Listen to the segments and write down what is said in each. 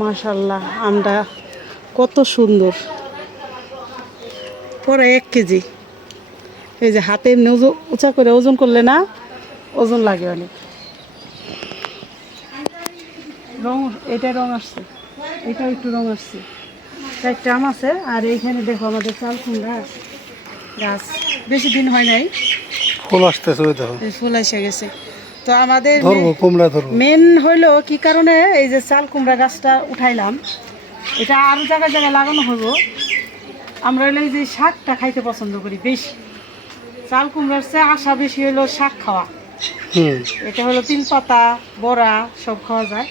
মাশাআল্লাহ আমটা কত সুন্দর, পরে 1 কেজি। এই যে হাতে উঁচা করে ওজন করলে না ওজন লাগে অনেক। রং, এটা রং আসছে, এটাও একটু রং আসছে। 4টা আম আছে। আর এইখানে দেখো আমাদের চাল কুমড়া গাছ, বেশি দিন হয় নাই, ফুল আসতেছে, ওই দেখো ফুল এসে গেছে। তো আমাদের ধরবো কুমড়া ধরবো। মেন হইলো কি কারণে এই যে চাল কুমড়া গাছটা উঠাইলাম, এটা আরো জায়গায় জায়গায় লাগানো হইব। আমরা হইলো এই যে শাকটা খাইতে পছন্দ করি বেশি, চাল কুমড়ার চেয়ে আশা বেশি হইলো শাক খাওয়া। এটা হলো 3 পাতা বড়া সব খাওয়া যায়।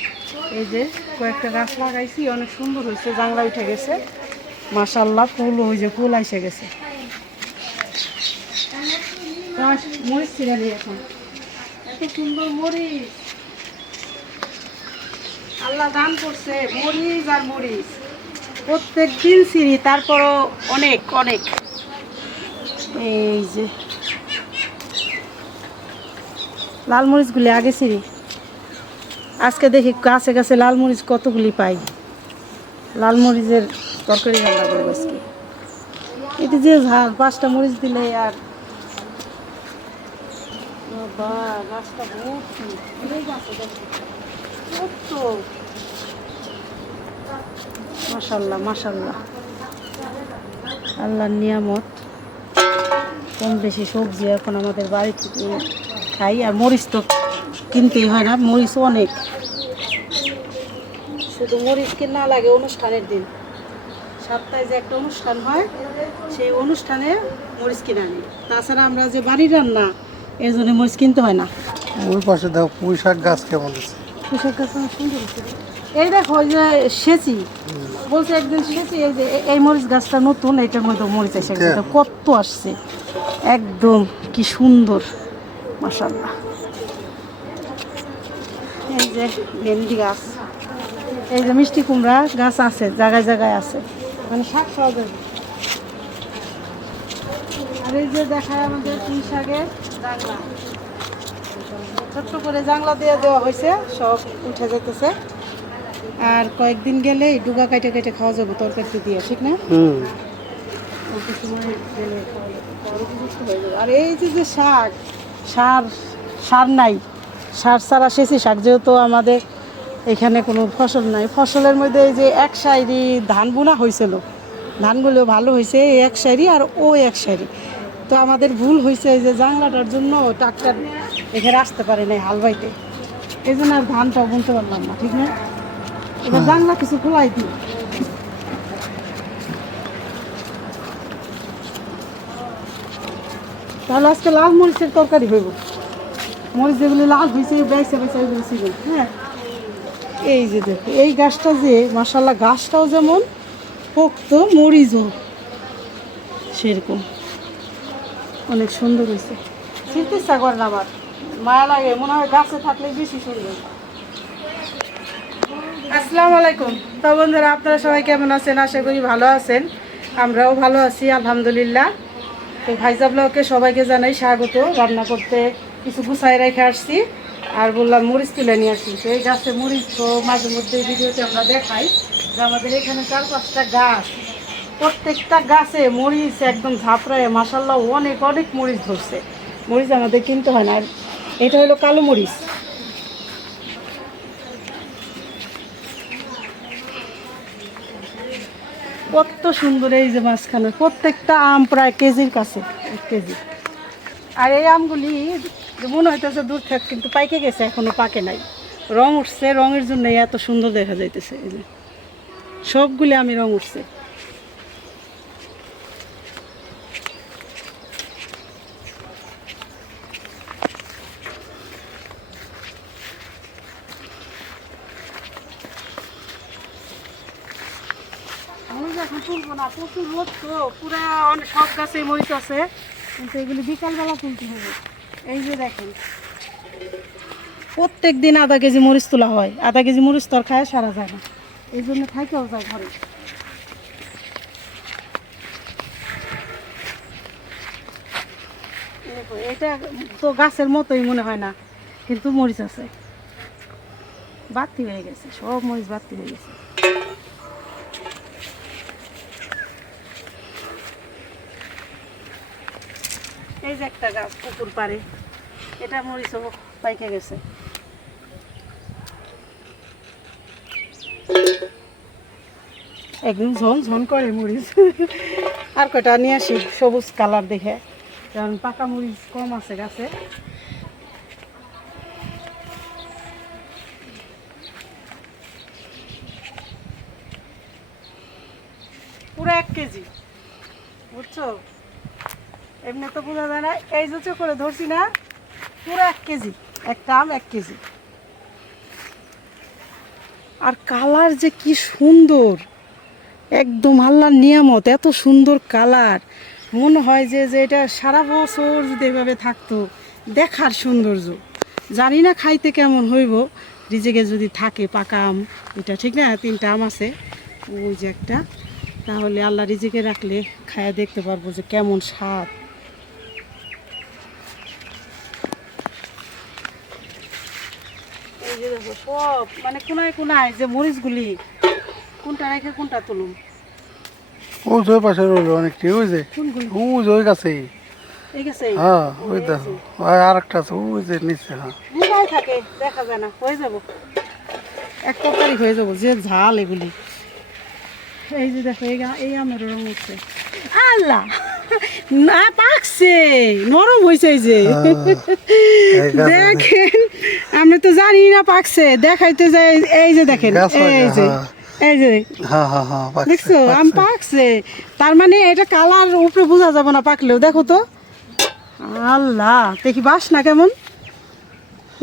এই যে কয়েকটা গাছ লাগাইছি, অনেক সুন্দর হয়েছে, জাংলা উঠে গেছে মাশাআল্লাহ। ফুল, ওই যে ফুল এসে গেছে। মরিচ ছিঁড়ে নিয়ে এখন, এত সুন্দর মরিচ আল্লাহ দান করছে, মরিচ আর মরিচ প্রত্যেক দিন ছিঁড়ি, তারপরও অনেক অনেক। এই যে লাল মরিচগুলি আগে ছিঁড়ি, আজকে দেখি গাছে গাছে লাল মরিচ কতগুলি পাই। লাল মরিচের তরকারি রান্না করবো আজকে। এটি যে ঝাল, 5টা মরিচ দিলে আর গাছটা ভর্তি, মাশাআল্লাহ মাশাআল্লাহ, আল্লাহর নিয়ামত। কম বেশি সবজি এখন আমাদের বাড়ি থেকে খাই। আর মরিচ তো কিনতেই হয় না, মরিচও অনেক। শুধু মরিচ কিনা লাগে অনুষ্ঠানের দিন, সপ্তাহে যে একটা অনুষ্ঠান হয় সেই অনুষ্ঠানে মরিচ কিনে আনি। তাছাড়া আমরা যে বাড়ির রান্না, এর জন্য মরিচ কিনতে হয় না। ওই পাশে দেখো পুঁই শাক গাছ কেমন আছে। পুঁই শাক গাছ অনেক সুন্দর হচ্ছে। এই দেখো ওই যে সেচি বলছে একদিন সেচি, এই যে এই মরিচ গাছটা নতুন, এটার মধ্যে মরিচ এসে গেছে, কত আসছে একদম, কি সুন্দর মাশাআল্লাহ। এই যে ভেন্ডি গাছ, এই যে মিষ্টি কুমড়া গাছ আছে, জায়গায় জায়গায় আছে, মানে শাক খাওয়া যাবে। আর এই যে দেখায় আমাদের পুঁই শাকের জাংলা, ছোট্ট করে জাংলা দিয়ে দেওয়া হয়েছে, সব উঠে যেতেছে। আর কয়েকদিন গেলে ডুগা কাটে কেটে খাওয়া যাবে তরকারি দিয়ে, ঠিক না? অল্প সময় গেলে খাওয়া যাবে। আর এই যে যে শাক, সার সার নাই, সার ছাড়া সেচি শাক, যেহেতু আমাদের এখানে কোনো ফসল নাই, ফসলের মধ্যে এই যে 1 সাইরি ধান বোনা হয়েছিল, ধানগুলো ভালো হয়েছে, এই 1 সাইরি আর ও 1 সাইরি। তো আমাদের ভুল হয়েছে, এই যে জাংলাটার জন্য ট্রাক্টর এখানে আসতে পারে নাই হাল বাইতে, এই জন্য আর ধানটাও বুনতে পারলাম না, ঠিক না? এবার জাংলা কিছু খোলাই দিই। তাহলে আজকে লাল মরিচের তরকারি হইব। মরিচ যেগুলি লাল হয়েছে বেঁচে বেঁচে ওইগুলো ছিল। হ্যাঁ, এই যে দেখো এই গাছটা যে মাশাআল্লাহ, গাছটাও যেমন পোক্ত, মরিচও সেরকম অনেক সুন্দর হয়েছে। ছিঁড়তে ইচ্ছা করে না, আবার মায়া লাগে, মনে হয় গাছে থাকলে বেশি সুন্দর। আসসালামু আলাইকুম। তো বন্ধুরা, আপনারা সবাই কেমন আছেন? আশা করি ভালো আছেন, আমরাও ভালো আছি আলহামদুলিল্লাহ। তো ভাইজা ব্লগে সবাইকে জানাই স্বাগত। রান্না করতে কিছু গুছাই রেখে আসছি, আর বললাম মরিচ তুলে নিয়ে আসি। তো এই গাছে মরিচ তো মাঝে মধ্যে ভিডিওতে আমরা দেখাই যে আমাদের এখানে 4-5টা গাছ, প্রত্যেকটা গাছে মরিচ একদম ঝাপড়ায় মাশাআল্লাহ অনেক অনেক মরিচ ধরছে। মরিচ আমাদের কিনতে হয় না। আর এটা হলো কালো মরিচ। কত সুন্দর, এই যে মাঝখানে প্রত্যেকটা আম প্রায় কেজির কাছে, 1 কেজি। আর এই আমগুলি মনে হইতেছে দূর থেকে কিন্তু পাইকে গেছে, এখনো পাকে নাই, রং উঠছে, রঙের জন্য এত সুন্দর দেখা যাইতেছে। এই যে সবগুলি আমি রং উঠছে। আমি এখন তুলবো না, প্রচুর রোদ তো, পুরা অনেক সব গাছে মরিচ আছে, কিন্তু এগুলি বিকালবেলা তুলতে হবে। এই যে দেখেন প্রত্যেক দিন আধা কেজি মরিচ তোলা হয়, আধা কেজি মরিচ তো আর খায় সারা যায় না, এই জন্য থাকেও যায় ঘরে। এটা তো গাছের মতোই মনে হয় না, কিন্তু মরিচ আছে, বাড়তি হয়ে গেছে, সব মরিচ বাড়তি হয়ে গেছে। এই যে একটা গাছ পুকুর পাড়ে, এটা মরিচ পাইকে গেছে। একদম ঝন করে মরিচ। আর কয়টা নিয়ে আসি সবুজ কালার দেখে, কারণ পাকা মরিচ কম আছে গাছে। পুরো 1 কেজি, বুঝছো? এমনি তো বোঝা যায় না, এই যে করে ধরছি না, পুরো 1 কেজি, একটা আম 1 কেজি। আর কালার যে কি সুন্দর, একদম আল্লাহর নিয়ামত, এত সুন্দর কালার। মনে হয় যে যে এটা সারা বছর যদি এভাবে থাকতো, দেখার সৌন্দর্য। জানি না খাইতে কেমন হইব, রিজেকে যদি থাকে পাকা আম। এটা ঠিক না, 3টা আম আছে, ওই যে একটা। তাহলে আল্লাহ রিজেকে রাখলে খায়া দেখতে পারবো যে কেমন স্বাদ। এই যে দেখো সব মানে কোনায় কোনায় যে মরিচগুলি, কোনটা রেখে কোনটা তুলুম। ওই যে ওই পাশে রইলো অনেকটি, ওই যে কোনগুলি? ওই যে ওই গাছেই। এই গেছে, হ্যাঁ ওই দেখো, আর একটা আছে ওই যে নিচে। হ্যাঁ কোথায় থাকে দেখা যায় না, হয়ে যাব এক তরকারি হয়ে যাব, যে ঝাল এগুলি। এই যে দেখো এই আমের রং উঠছে, আল্লাহ না পাকছে, নরম হয়েছে। এই যে দেখেন, আমরা তো জানি না পাকছে, দেখাইতে যাই। এই যে দেখেন, এই যে এই যে হ্যাঁ হ্যাঁ হ্যাঁ দেখছো আম পাকছে। তার মানে এটা কালার উপরে বোঝা যাবে না পাকলেও। দেখো তো, আল্লাহ দেখি বাসনা কেমন।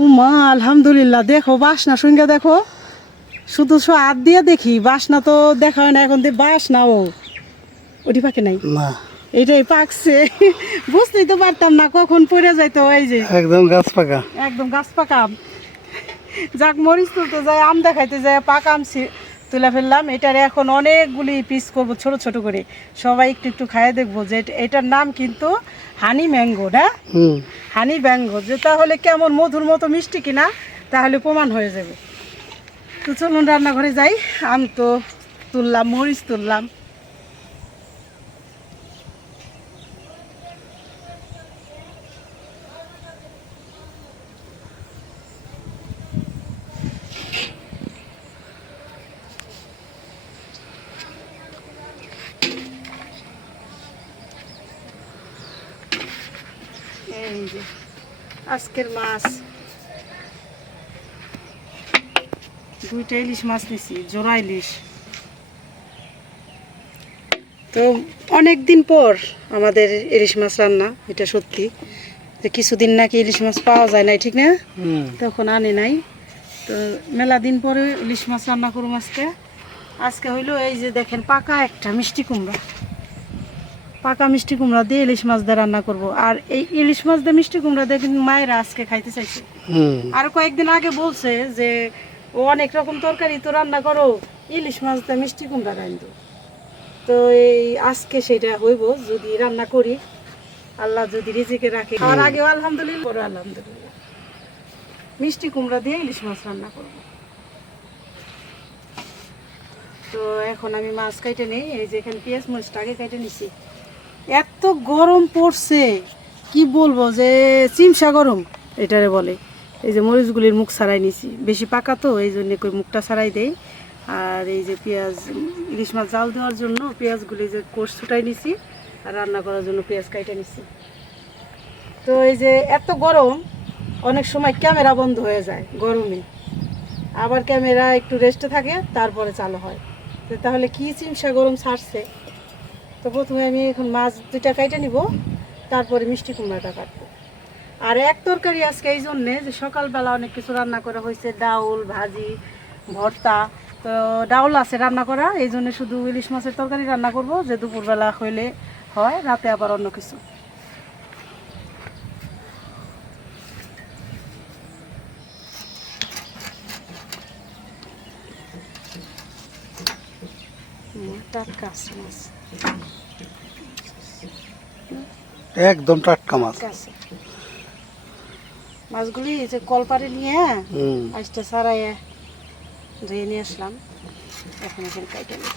উমা আলহামদুলিল্লাহ, দেখো বাসনা সঙ্গে দেখো, শুধু হাত দিয়ে দেখি, বাসনা তো দেখা হয় না। এখন বাসনা ওটি পাকে নাই, না এটাই পাকছে। বুঝতেই তো পারতাম না কখন পড়ে যাইতো। এই যে একদম গাছ পাকা, একদম গাছ পাকা আম। যাক, মরিচ তুলতে যায়, আম দেখাইতে যায়, পাকা আম তুলে ফেললাম। এটার এখন অনেকগুলি পিস করব ছোট ছোট করে, সবাই একটু একটু খাইয়ে দেখবো যে এটার নাম কিন্তু হানি ম্যাঙ্গো না, হানি ম্যাঙ্গো। যে তাহলে কেমন মধুর মতো মিষ্টি কিনা তাহলে প্রমাণ হয়ে যাবে। তো চলুন রান্নাঘরে যাই। আম তো তুললাম, মরিচ তুললাম। এই যে আজকের মাছ, 2টা ইলিশ মাছ নিছি, জোড়া ইলিশ। তো অনেক দিন পর আমাদের ইলিশ মাছ রান্না, এটা সত্যি যে কিছুদিন নাকি ইলিশ মাছ পাওয়া যায় নাই, ঠিক না? তখন আনে নাই। তো মেলা দিন পরে ইলিশ মাছ রান্না করুম আজকে। আজকে হইলো এই যে দেখেন, পাকা একটা মিষ্টি কুমড়া, পাকা মিষ্টি কুমড়া দিয়ে ইলিশ মাছ দিয়ে রান্না করব। আর এই ইলিশ মাছ দিয়ে মিষ্টি কুমড়া দিয়ে কিন্তু মায়েরা আজকে খাইতে চাইছে। আর কয়েকদিন আগে বলছে যে ও অনেক রকম তরকারি তো রান্না করো, ইলিশ মাছ দিয়ে মিষ্টি কুমড়া রান্ধো। তো এই আজকে সেটা হইব, যদি রান্না করি, আল্লাহ যদি রিজিকে রাখে। খাওয়ার আগেও আলহামদুলিল্লাহ, পরে আলহামদুলিল্লাহ। মিষ্টি কুমড়া দিয়ে ইলিশ মাছ রান্না করব। তো এখন আমি মাছ কাইটে নেই। এই যে এখানে পেঁয়াজ মরিচটা আগে কাইটে নিছি। এত গরম পড়ছে, কি বলবো, যে চিমসা গরম এটারে বলে। এই যে মরিচগুলির মুখ ছাড়াই নিছি, বেশি পাকা তো এই জন্য মুখটা ছাড়াই দেই। আর এই যে পেঁয়াজ, ইলিশ মাছ জাল দেওয়ার জন্য পেঁয়াজগুলি যে কোষ ছুটাই নিছি, আর রান্না করার জন্য পেঁয়াজ কাইটে নিছি। তো এই যে এত গরম, অনেক সময় ক্যামেরা বন্ধ হয়ে যায় গরমে, আবার ক্যামেরা একটু রেস্টে থাকে, তারপরে চালু হয়। তো তাহলে কি চিমসা গরম ছাড়ছে। তো প্রথমে আমি এখন মাছ 2টা কাইটে নিব, তারপরে মিষ্টি কুমড়াটা কাটবো। আর এক তরকারি আজকে এই জন্যে যে সকালবেলা অনেক কিছু রান্না করা হয়েছে, ডাউল, ভাজি, ভর্তা। তো ডাউল আছে রান্না করা, এই জন্য শুধু ইলিশ মাছের তরকারি রান্না করব, যে দুপুরবেলা হইলে হয়, রাতে আবার অন্য কিছু। টাটকা আছে মাছ, একদম টাটকা মাছ। আছে মাছগুলি এই যে কলপারে নিয়ে আজটা সারাইয়া ধুয়ে নিয়ে আসলাম। এখন এখানে কাইটে নিই।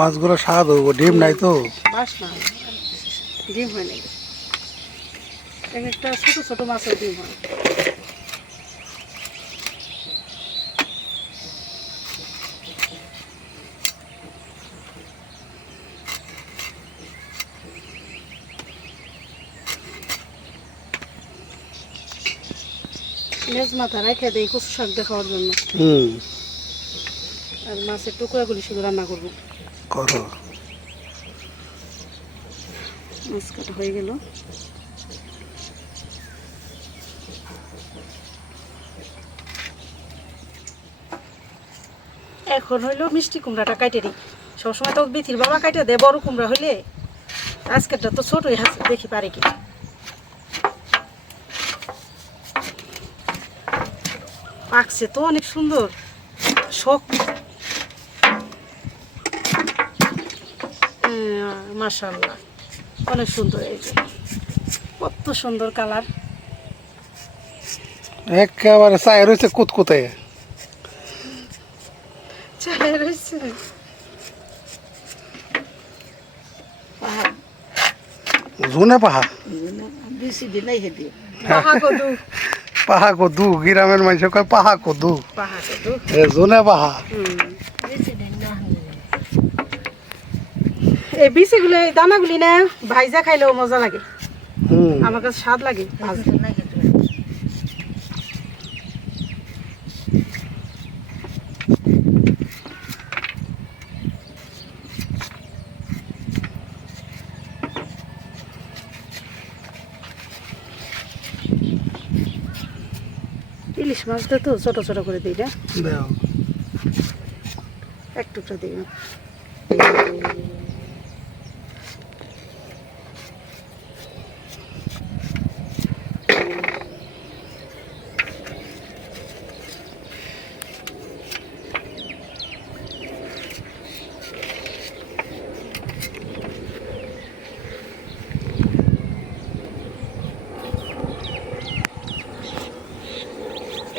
মাছগুলো স্বাদ হইব, ডিম নাই তো। বাস না, ডিম হয় নাই। একটা ছোট ছোট মাছের ডিম হয়। লেজ মাথা রেখে দেই কচু শাক দেখার জন্য। আর মাছের টুকরাগুলি শুধু রান্না করবো। করো। মাছ কাটা হয়ে গেল। এখন হইলো মিষ্টি কুমড়াটা কাটে দিই। সবসময় তো বিথির বাবা কাটে দেয় বড় কুমড়া হইলে, আজকেরটা তো ছোটই হাতে, দেখি পারে কি। পাকছে তো অনেক সুন্দর, শক্ত। মাশাআল্লাহ অনেক সুন্দর। এই যে কত সুন্দর কালার, একেবারে চায় রয়েছে কুতকুতে। চায় রয়েছে জুনে পাহা বেশি দিন নাই হেঁটে পাহা কদু। পাহা কদু, গ্রামের মানুষ কয় পাহা কদু। পাহা কদু জুনে পাহা। এই বিচিগুলো, এই দানাগুলি না ভাইজা খাইলেও মজা লাগে। আমার কাছে স্বাদ লাগে। ইলিশ মাছটা তো ছোট ছোট করে দিই না, এক টুকরা দিই না।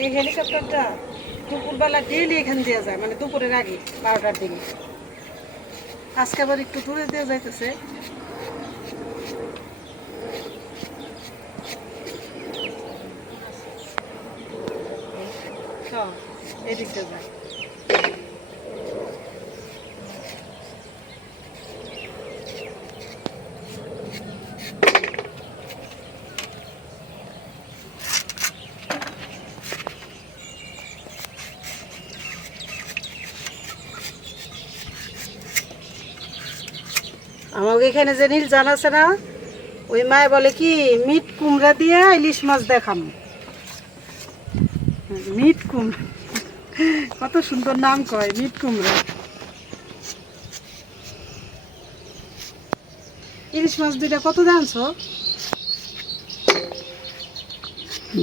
এই হেলিকপ্টারটা দুপুরবেলা ডেইলি এখান দিয়ে যায়, মানে দুপুরের আগে 12টার দিকে। আজকে আবার একটু দূরে দিয়ে যাইতেছে। এদিক দিয়ে যায়। আমাকে এখানে যে নীল জান আছে না, ওই মায় বলে কি মিট কুমড়া দিয়ে ইলিশ মাছ দেখাম। মিট কুমড়া, কত সুন্দর নাম কয়, মিট কুমড়া। ইলিশ মাছ দুইটা কত জানছো?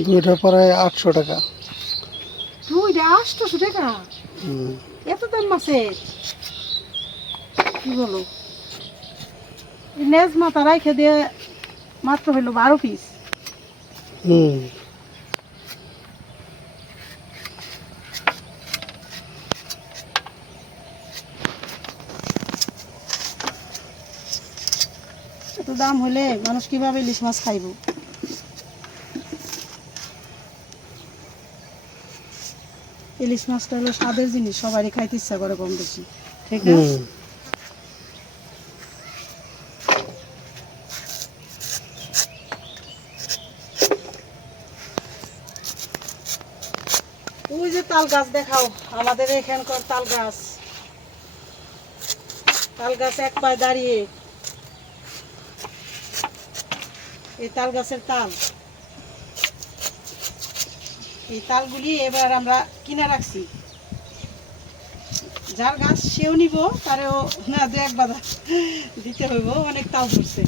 দুইটা প্রায় 800 টাকা। দুইটা 800 টাকা? এত দাম মাছের, কি বলো? লেজ মাথা রাইখে দিয়ে মাত্র হইলো 12 পিস। এত দাম হলে মানুষ কিভাবে ইলিশ মাছ খাইব? ইলিশ মাছটা হলো স্বাদের জিনিস, সবারই খাইতে ইচ্ছা করে কম বেশি, ঠিক না? ওই যে তাল গাছ দেখাও, আমাদের এখানকার তাল গাছ। তাল গাছ এক পায়ে দাঁড়িয়ে, এই তাল গাছের তাল। এই তালগুলি এবার আমরা কিনে রাখছি। যার গাছ সেও নিব, তারেও না দু এক বাধা দিতে হইব, অনেক তাল ধরছে।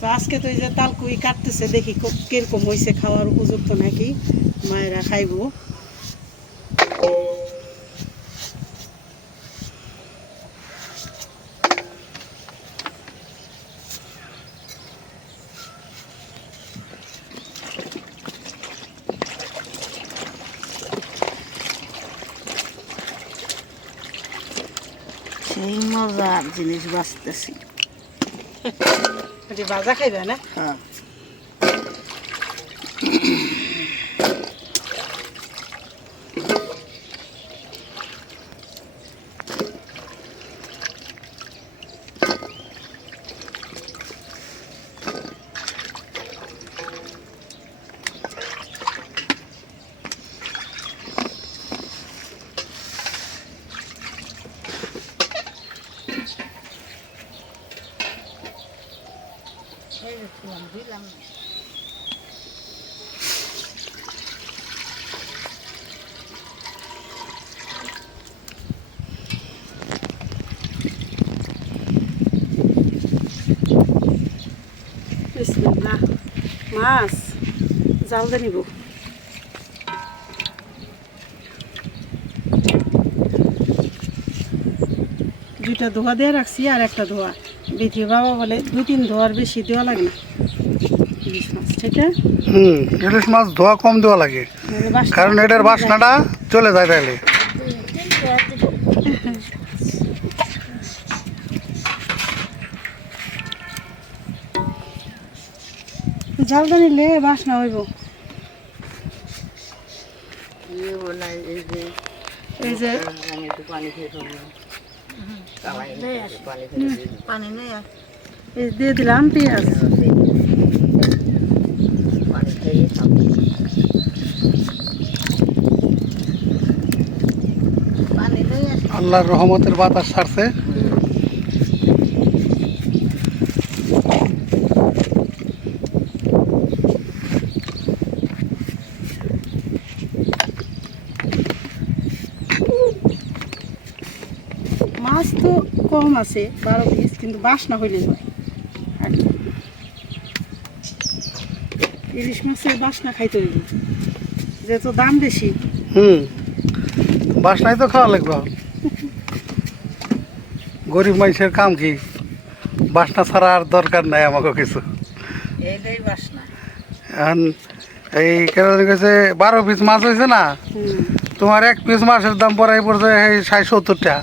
তো আজকে তো এই যে তালকুই কাটতেছে, দেখি কিরকম হয়েছে, খাওয়ার উপযুক্ত নাকি, মায়েরা খাইব। সেই মজার জিনিস বাঁচতেছি। ভাজা খাইবে না? হ্যাঁ, এই যে তুলাম দিলাম না। বিসমিল্লাহ। মাছ জাল দিয়ে নিব। দুইটা ধোয়া দিয়ে রাখছি আর একটা ধোয়া বেঁধে বাবা বলে 2-3 ধোয়ার বেশি দেওয়া লাগে না ইলিশ মাছ, ঠিক আছে? ইলিশ মাছ ধোয়া কম দেওয়া লাগে, নাহলে বাসনা- কারণ এটার বাসনাটা চলে যায় তাইলে। জাল দিয়ে নিলে বাসনা হইব। এই যে আমি একটু পানি খেয়ে খাবো। পানি নেই আর এই দিয়ে দিলাম পেঁয়াজ। পানি খেয়ে খাবো। পানি নেই আর আল্লাহর রহমতের বাতাস ছাড়ছে। মাছ তো কম আছে 12 পিস, কিন্তু বাসনা হইলে হয় আর কি। ইলিশ মাছের বাসনা খাইতে হইব, যেহেতু দাম বেশি। বাসনাই তো খাওয়া লাগবে। গরিব মানুষের কাম কি, বাসনা ছাড়া আর দরকার নাই আমাকে কিছু। এইটাই বাসনা। এখন এই কেন গেছে 12 পিস মাছ হয়েছে না, তোমার 1 পিস মাছের দাম পড়াই পড়ছে এই 60-70 টাকা।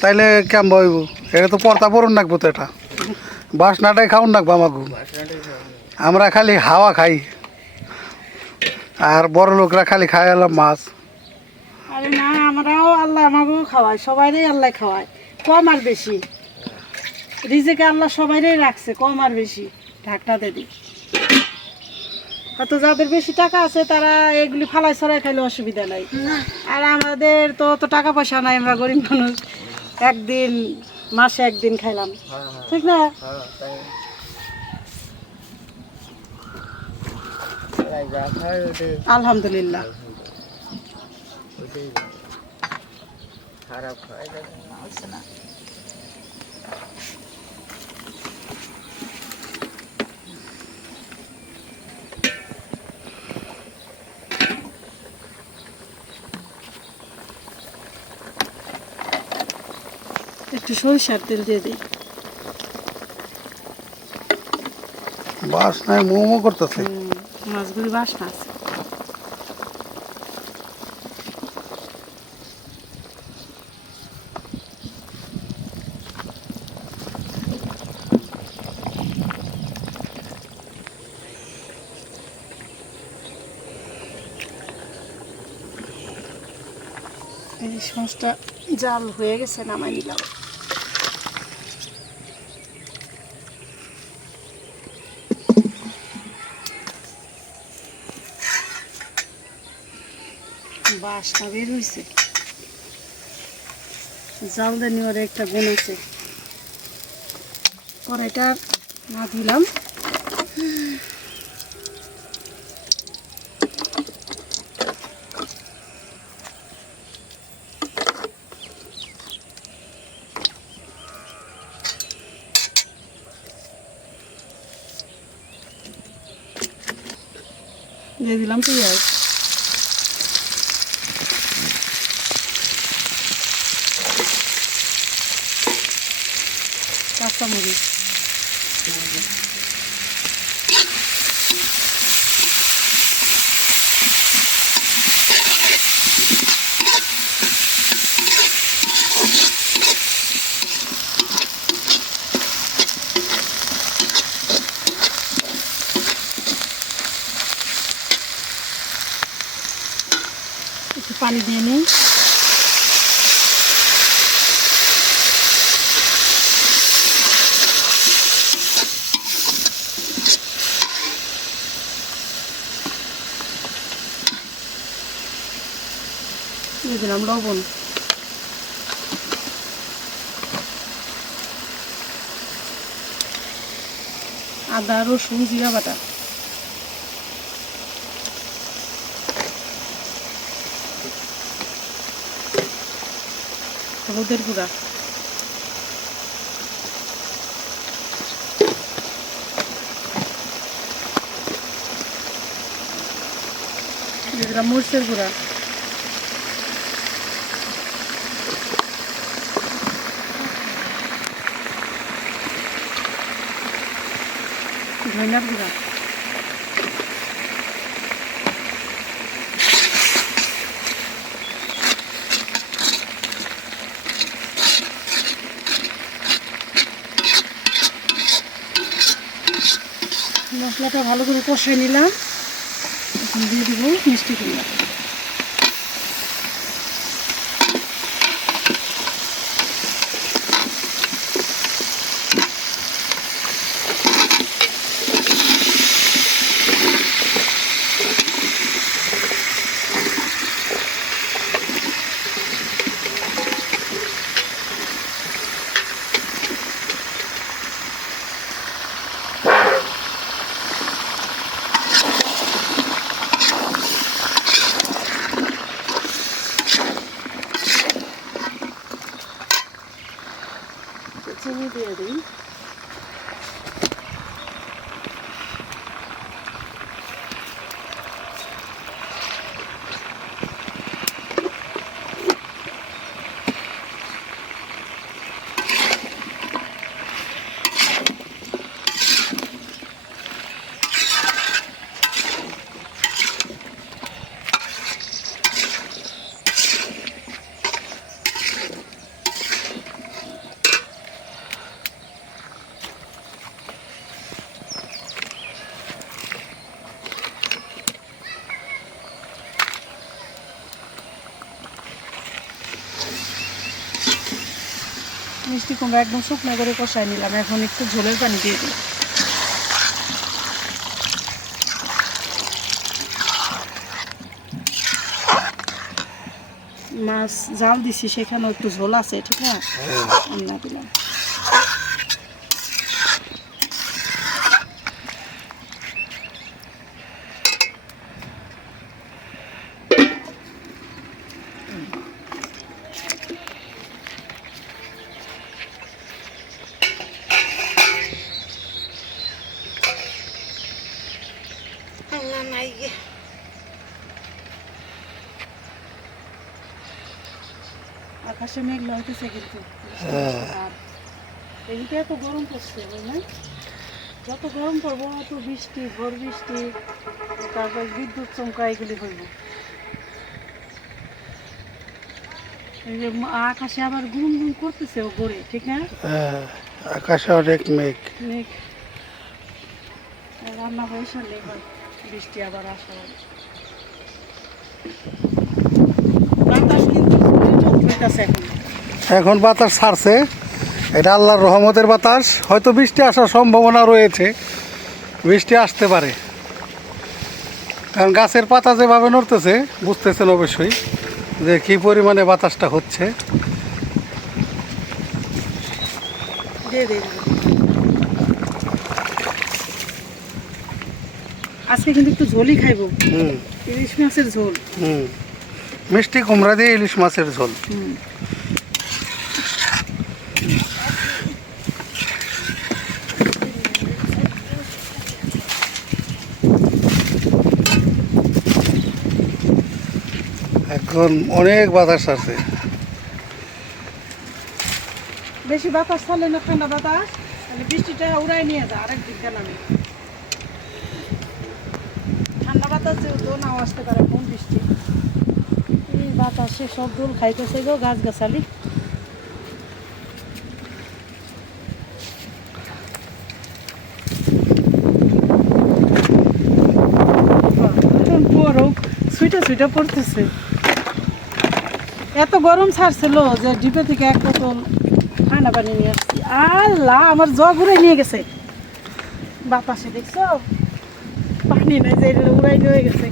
তাইলে কেমন হইব? এটা তো পর্তা পড়ুন রাখবো তো, এটা বাসনাটাই খাওয়ান রাখবো আমাকে। আমরা খালি হাওয়া খাই, আর বড় লোকরা খালি খাই এলাম মাছ। আরে না, আমরাও আল্লাহ আমাকেও খাওয়ায়, সবাইরই আল্লাহ খাওয়ায়, কম আর বেশি। রিজিকে আল্লাহ সবাইরই রাখছে, কম আর বেশি ঢাকনাতে দিই। হয়তো যাদের বেশি টাকা আছে তারা এগুলি ফালাই ছড়াই খাইলে অসুবিধা নাই, আর আমাদের তো অত টাকা পয়সা নাই, আমরা গরিব মানুষ, একদিন মাসে একদিন খাইলাম, ঠিক না? আলহামদুলিল্লাহ। খারাপ হয় না, হচ্ছে না। একটু সরিষার তেল দিয়ে দিই। বাসনায় মোমো করতেছে। মাছগুলি বাসনা আছে। ইলিশ মাছটা জাল হয়ে গেছে, নামাই নিলাম। বাসনা বের হয়েছে। জাল দিয়ে নেওয়ার একটা গুণ আছে। কড়াইটা না দিলাম, দিয়ে দিলাম পেঁয়াজ, কাঁচামরিচ, পানি দিয়ে নিই। দিয়ে দিলাম লবণ, আদা রসুন জিরা বাটা, হলুদের গুঁড়া, দিয়ে দিলাম মরিচের গুঁড়া, ধনিয়ার গুঁড়া, মশলাটা ভালো করে কষিয়ে নিলাম। এখন দিয়ে দেবো মিষ্টি কুমড়া। চিনি দিয়ে দিই। মিষ্টি কুমড়া একদম শুকনো করে কষাই নিলাম। এখন একটু ঝোলের পানি দিয়ে দিই। মাছ জাল দিছি, সেখানেও একটু ঝোল আছে, ঠিক না? রান্না দিলাম। আকাশে মেঘ লইতেছে কিন্তু আর এদিকে এত গরম পড়ছে না? যত গরম পড়বো অত বৃষ্টি, ভোর বৃষ্টি, তারপর বিদ্যুৎ চমকা এগুলি হইব। এই যে আকাশে আবার গুম গুম করতেছে ও গড়ে, ঠিক না? আকাশে অনেক মেঘ। মেঘ রান্না হয়ে সারলে এবার বৃষ্টি আবার আসা হবে। বাতাস কিন্তু হইতাছে এখন। এখন বাতাস ছাড়ছে, এটা আল্লাহর রহমতের বাতাস। হয়তো বৃষ্টি আসার সম্ভাবনা রয়েছে, বৃষ্টি আসতে পারে, কারণ গাছের পাতা যেভাবে নড়তেছে বুঝতেছেন অবশ্যই যে কী পরিমাণে বাতাসটা হচ্ছে। আজকে কিন্তু একটু ঝোলই খাইবো, ইলিশ মাছের ঝোল। মিষ্টি কুমড়া দিয়ে ইলিশ মাছের ঝোল। এখন অনেক বাতাস আছে। বেশি বাতাস ছাড়লে না, ঠান্ডা বাতাস, তাহলে বৃষ্টিটা উড়াই নিয়ে যায় আরেকদিন গেলামে। ঠান্ডা বাতাস যেহেতু নাও আসতে পারে, কোন বৃষ্টি এই বাতাসে সব দোল খাইতেছে গো গাছ গাছালি। সুইটা সুইটা পড়তেছে। এত গরম ছাড়ছিল যে ডিপে থেকে এক বোতল ঠান্ডা পানি নিয়ে আসছি। আল্লাহ, আমার জগ উড়ে নিয়ে গেছে বাতাসে, দেখছো? পানি নাই যে এটা উড়াই নিয়ে গেছে।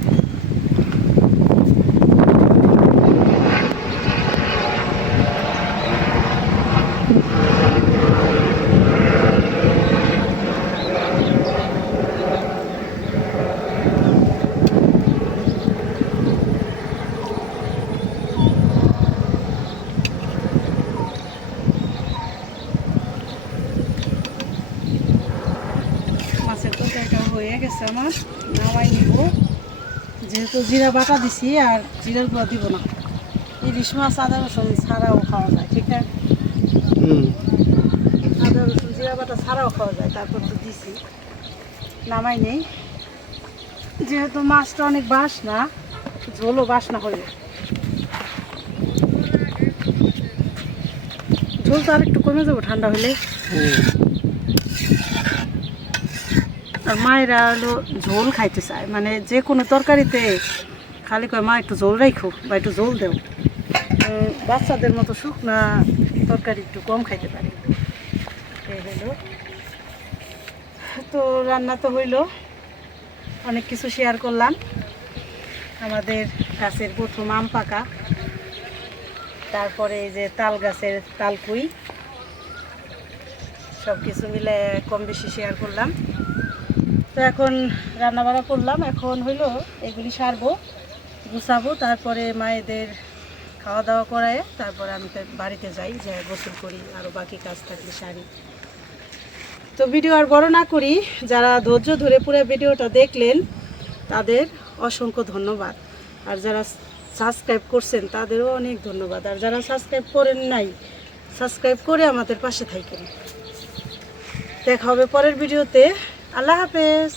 মাছের তরকারিটা হয়ে গেছে আমার, নামাই নিব। যেহেতু জিরা বাটা দিছি আর জিরার গুঁড়া দিব না। ইলিশ মাছ আদা রসুন ছাড়াও খাওয়া যায়, ঠিক না? হুম। আদা রসুন জিরা বাটা ছাড়াও খাওয়া যায়, তারপর তো দিছি, নামাই নেই। যেহেতু মাছটা অনেক বাসনা, ঝোলও বাসনা হইল। ঝোল তো আর একটু কমে যাবো ঠান্ডা হলে। আর মায়েরা হলো ঝোল খাইতে চায়, মানে যে কোনো তরকারিতে খালি কয় মা একটু ঝোল রাখো বা একটু ঝোল দেও। বাচ্চাদের মতো শুকনা তরকারি একটু কম খাইতে পারে। এই হলো তো, রান্না তো হইলো, অনেক কিছু শেয়ার করলাম। আমাদের গাছের প্রথম আম পাকা, তারপরে এই যে তাল গাছের তালকুই, সব কিছু মিলে কম বেশি শেয়ার করলাম। তো এখন রান্না বান্না করলাম, এখন হইলো এগুলি সারবো, গুছাবো, তারপরে মায়েদের খাওয়া দাওয়া করায় তারপরে আমি বাড়িতে যাই, যে গোসল করি, আরও বাকি কাজ থাকলে সারি। তো ভিডিও আর বড় না করি, যারা ধৈর্য ধরে পুরো ভিডিওটা দেখলেন তাদের অসংখ্য ধন্যবাদ। আর যারা সাবস্ক্রাইব করছেন তাদেরও অনেক ধন্যবাদ। আর যারা সাবস্ক্রাইব করেন নাই, সাবস্ক্রাইব করে আমাদের পাশে থাকেন। দেখা হবে পরের ভিডিওতে। আল্লাহ হাফেজ।